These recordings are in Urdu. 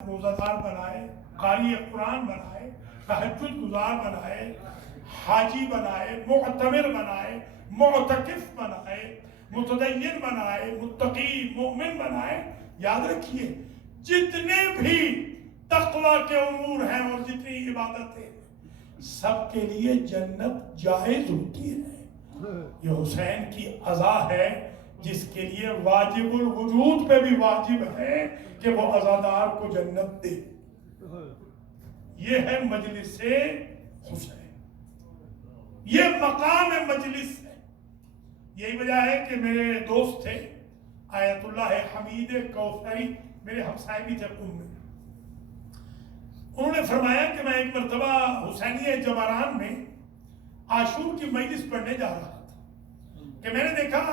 روزہ دار بنائے، قاری قرآن بنائے، تہجد گزار بنائے، حاجی بنائے، معتمر بنائے، معتکف بنائے، متدین بنائے، متقی مومن بنائے. یاد رکھیے جتنے بھی تقوی کے امور ہیں اور جتنی عبادتیں سب کے لیے جنت جائز ہوتی ہے. یہ حسین کی عزا ہے جس کے لیے واجب الوجود پہ بھی واجب ہے کہ وہ عزادار کو جنت دے. یہ ہے مجلس حسین، یہ مقام مجلس ہے. یہی وجہ ہے کہ میرے دوست تھے آیت اللہ حمید کوثری، میرے ہمسائے بھی تھے قم میں. انہوں نے فرمایا کہ میں ایک مرتبہ حسینیہ جباران میں عاشور کی مجلس پڑھنے جا رہا تھا کہ میں نے دیکھا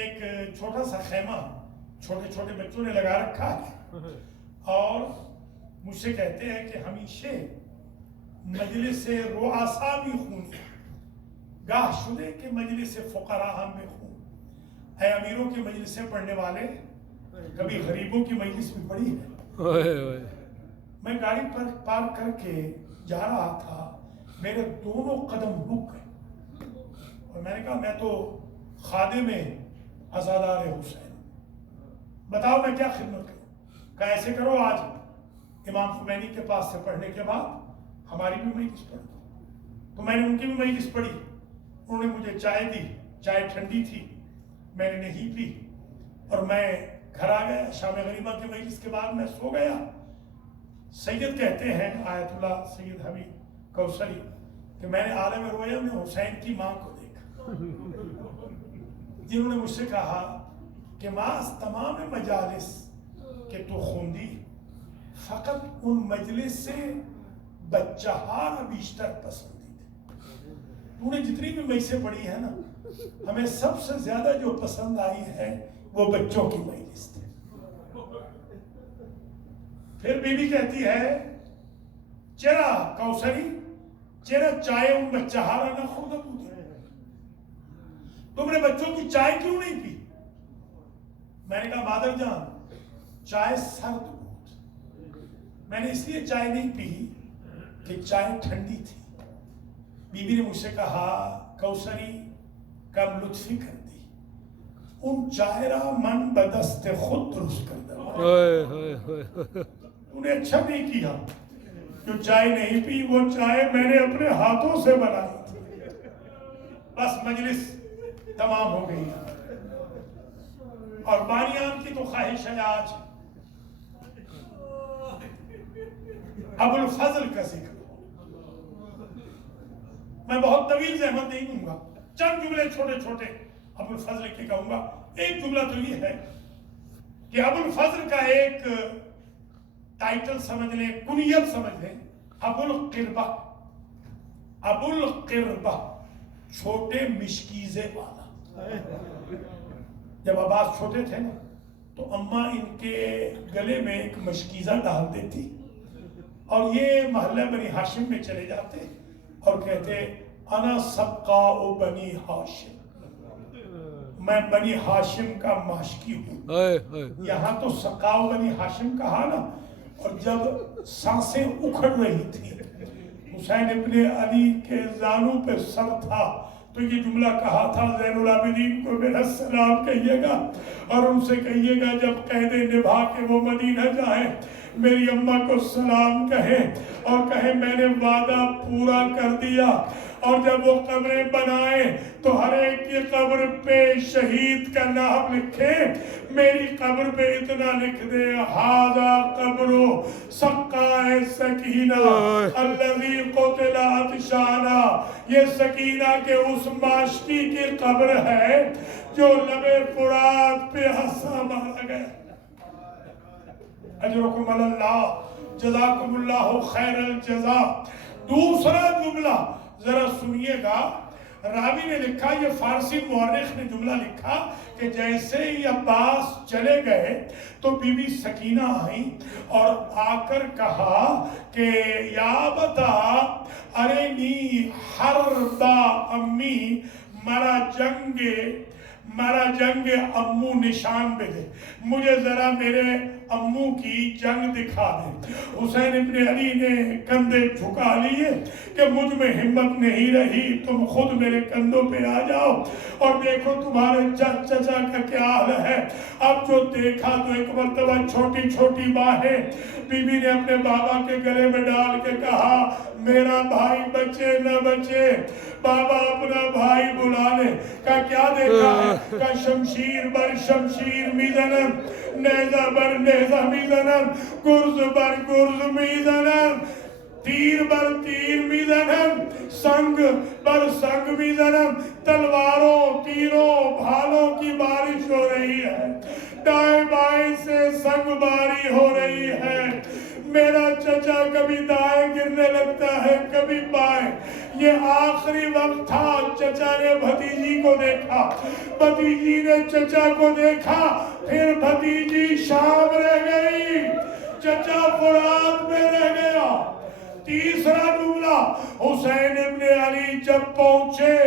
ایک چھوٹا سا خیمہ چھوٹے چھوٹے بچوں نے لگا رکھا ہے اور مجھ سے کہتے ہیں کہ ہمیشہ مجلس رؤسا بھی خون گاہ شدے کہ مجلس فقراء ہم میں خون. اے امیروں کی مجلسیں پڑھنے والے، کبھی غریبوں کی مجلس بھی پڑھی ہے؟ میں گاڑی پر پارک کر کے جا رہا تھا، میرے دونوں قدم رک گئے اور میں نے کہا میں تو خادم عزادار حسین، بتاؤ میں کیا خدمت کروں؟ کہا ایسے کرو آج امام خمینی کے پاس سے پڑھنے کے بعد ہماری بھی مجلس پڑھ دو. تو میں نے ان کی بھی مجلس پڑھی. انہوں نے مجھے چائے دی، چائے ٹھنڈی تھی، میں نے نہیں پی اور میں گھر آ گیا. شام غریبہ کی مجلس کے بعد میں سو گیا. سید کہتے ہیں آیت اللہ سید حمید کوثری کہ میں نے عالم رویا میں حسین کی ماں کو دیکھا جنہوں نے مجھ سے کہا کہ ماں تمام مجالس کہ تو خوندی، فقط ان مجلس سے بچہار بیشتر پسندی. تو نے جتنی بھی مجلسیں پڑھی ہیں نا، ہمیں سب سے زیادہ جو پسند آئی ہے وہ بچوں کی مجلس تھی. پھر بی بی کہتی ہے چرا کوثری چرا چائے ان بچہارا نہ خود بودی، تم نے بچوں کی چائے کیوں نہیں پی؟ میں نے کہا مادر جان چائے سرد بود، میں نے اس لیے چائے نہیں پی کہ چائے ٹھنڈی تھی. بی بی نے مجھ سے کہا کوثری کم لطفی کر دی، ان چائے را من بدست خود درست کر دیا. تو نے اچھا نہیں کیا جو چائے نہیں پی، وہ چائے میں نے اپنے ہاتھوں سے بنائی تھی. بس مجلس تمام ہو گئی اور بانیان کی تو خواہش ہے آج ابو الفضل کا ذکر ہو. میں بہت طویل زحمت نہیں دوں گا، چند جملے چھوٹے چھوٹے ابو الفضل کے کہوں گا. ایک جملہ تو یہ ہے کہ ابو الفضل کا ایک ٹائٹل سمجھ لیں، کنیت سمجھ لیں، ابو القربہ. ابو القربہ چھوٹے مشکیزے والا. جب عباس چھوٹے تھے نا تو اماں ان کے گلے میں ایک مشکیزہ ڈال دیتی اور یہ محلہ بنی ہاشم میں چلے جاتے اور کہتے انا سقاء بنی ہاشم، میں بنی ہاشم کا ماشکی ہوں. یہاں تو سقاء بنی ہاشم کہا نا، اور جب سانسیں اکھڑ رہی تھی، حسین ابن علی کے زانوں پہ سر تھا تو یہ جملہ کہا تھا زین العابدین کو میرا سلام کہیے گا اور ان سے کہیے گا جب قید نبھا کے وہ مدینہ جائیں میری اماں کو سلام کہیں اور کہیں میں نے وعدہ پورا کر دیا. اور جب وہ قبریں بنائیں تو ہر ایک کی قبر پہ شہید کا نام لکھے، میری قبر پہ اتنا لکھ دے ھذا قبر سقاء سکینہ الذی قتل عطشانا. یہ سکینہ کے اس ماشکی کی قبر ہے جو لب فرات پہ ہنسا مارا گیا. اجرکم اللہ، جزاکم اللہ خیر الجزا. دوسرا جملہ ذرا سنیے گا، راوی نے لکھا، یہ فارسی مورخ نے جملہ لکھا کہ جیسے ہی عباس چلے گئے تو بی بی سکینہ آئیں اور آ کر کہا کہ یا بتا ارینی حرب امی، مرا جنگ امو نشان بے دے، مجھے ذرا میرے امو کی جنگ دکھا دے۔ حسین ابن علی نے کندھے جھکا لیے کہ مجھ میں ہمت نہیں رہی، تم خود میرے کندھوں پہ آ جاؤ اور دیکھو تمہارے چچا کا کیا حال ہے۔ اب جو دیکھا تو ایک مرتبہ چھوٹی چھوٹی باہیں بی بی نے اپنے بابا کے گلے میں ڈال کے کہا میرا بھائی بچے نہ بچے۔ بابا اپنا بھائی بلا لے۔ کہا کیا دیکھا ہے؟ کہا شمشیر بر شمشیر میزنم، نیزہ بر نیزہ میزنم، گرز بر گرز میزنم، تیر بر تیر میزنم، سنگ بر سنگ میزنم۔ تلواروں تیروں بھالوں کی بارش ہو رہی ہے، دائیں بائیں سے سنگ باری ہو رہی ہے۔ میرا چچا کبھی دائیں گرنے لگتا ہے کبھی بائیں۔ یہ آخری وقت تھا، چچا نے بھتیجی کو دیکھا، بھتیجی نے چچا کو دیکھا، پھر بھتیجی شام رہ گئی، چچا فرات میں رہ گیا۔ تیسرا جملہ، حسین ابن علی جب پہنچے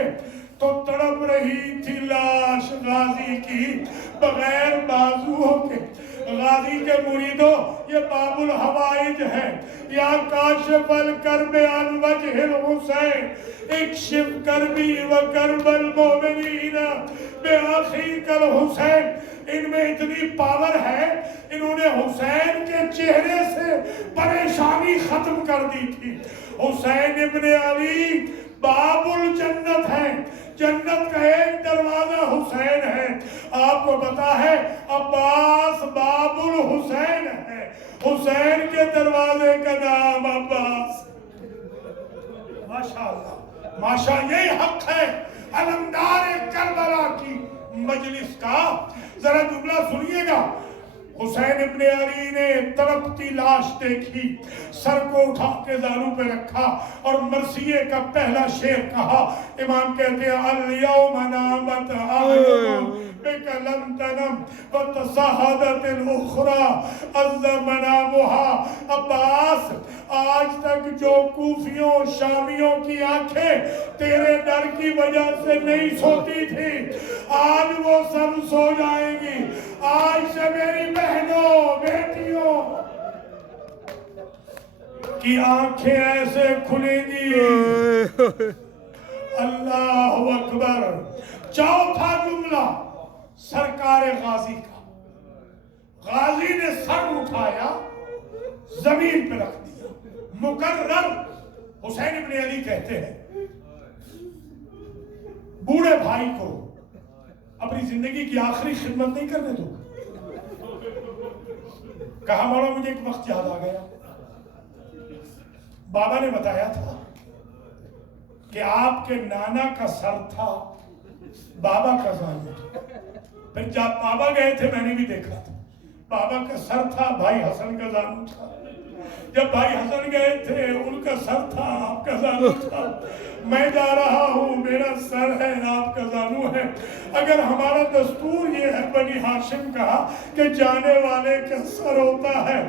تو تڑپ رہی تھی لاش غازی کی بغیر بازوؤں کے۔ غازی کے مریدوں یہ باب الحوائج ہے۔ یا کاشف الکرب عن وجہ الحسین اکشف کربی و کرب المؤمنین بأخیک الحسین۔ ان میں اتنی پاور ہے، انہوں نے حسین کے چہرے سے پریشانی ختم کر دی تھی۔ حسین ابن علی باب الجنت ہے، جنت کا ایک دروازہ حسین ہے۔ آپ کو پتا ہے عباس باب الحسین ہے، حسین کے دروازے کا نام عباس۔ ماشاءاللہ ماشاء، یہی حق ہے علمدار کربلا کی مجلس کا۔ ذرا جملہ سنیے گا، حسین ابن علی نے تڑپتی لاش دیکھی، سر کو اٹھا کے زانوں پہ رکھا اور مرثیے کا پہلا شعر کہا۔ امام کہتے ہیں الیوم نامت اعین بک لم تنم وتصاحدت الاخری عز منامها۔ عباس، آج تک جو کوفیوں شامیوں کی آنکھیں تیرے ڈر کی وجہ سے نہیں سوتی تھی، آج وہ سب سو جائیں گی۔ آج سے میری بہنوں بیٹیوں کی آنکھیں ایسے کھلیں گی۔ اللہ اکبر۔ چوتھا جملہ سرکار غازی کا، غازی نے سر اٹھایا زمین پہ رکھ دیا مقرر۔ حسین ابن علی کہتے ہیں بوڑھے بھائی کو اپنی زندگی کی آخری خدمت نہیں کرنے دو۔ کہا مولا مجھے ایک وقت یاد آ گیا، بابا نے بتایا تھا کہ آپ کے نانا کا سر تھا، بابا کا زانو تھا۔ پھر جب بابا گئے تھے میں نے بھی دیکھا تھا، بابا کا سر تھا، بھائی حسن کا زانو تھا۔ جب بھائی حسن گئے تھے ان کا سر تھا، آپ کا زانو تھا۔ میں جا رہا ہوں، میرا سر ہے، آپ کا زانو ہے۔ اگر ہمارا دستور یہ ہے بنی ہاشم کا کہ جانے والے کا سر ہوتا ہے،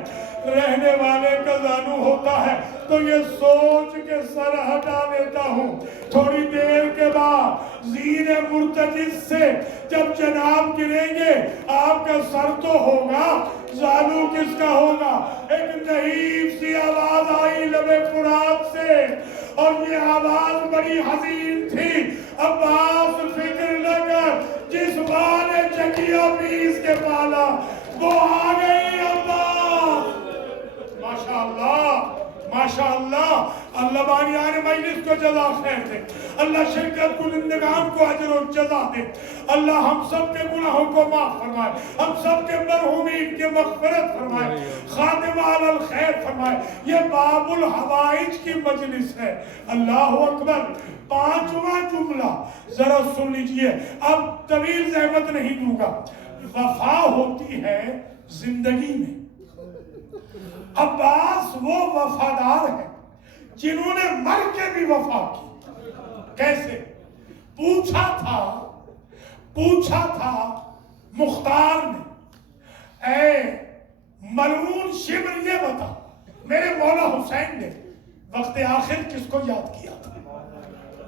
رہنے والے کا زانو ہوتا ہے، تو یہ سوچ کے سر ہٹا لیتا ہوں۔ تھوڑی دیر کے بعد زین مرتجز سے جب جناب گریں گے، آپ کا سر تو ہوگا، زانو کس کا ہوگا؟ ایک نحیف سی آواز آئی لب فرات سے، اور یہ آواز بڑی حزین تھی۔ عباس فکر نہ کر، جس ماں نے چکیا پیس کے پالا وہ آ گئی عباس۔ ماشاءاللہ ماشاءاللہ، اللہ بانیان مجلس کو جزا خیر دے، اللہ شرکت کنندگان کو اجر و جزا دے، اللہ ہم سب کے گناہوں کو معاف فرمائے، ہم سب کے مرحومین کی مغفرت فرمائے، خاتمہ علی الخیر فرمائے۔ یہ باب الحوائج کی مجلس ہے۔ اللہ اکبر۔ پانچواں جملہ ذرا سن لیجئے، اب طویل زحمت نہیں دوں گا۔ وفا ہوتی ہے زندگی میں، عباس وہ وفادار ہیں جنہوں نے مر کے بھی وفا کی۔ کیسے؟ پوچھا تھا مختار نے، اے ملعون شمر یہ بتا میرے مولا حسین نے وقت آخر کس کو یاد کیا تھا؟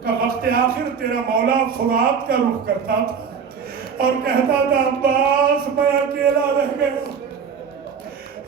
کہ وقت آخر تیرا مولا فرات کا رخ کرتا تھا اور کہتا تھا عباس میں اکیلا رہ گیا،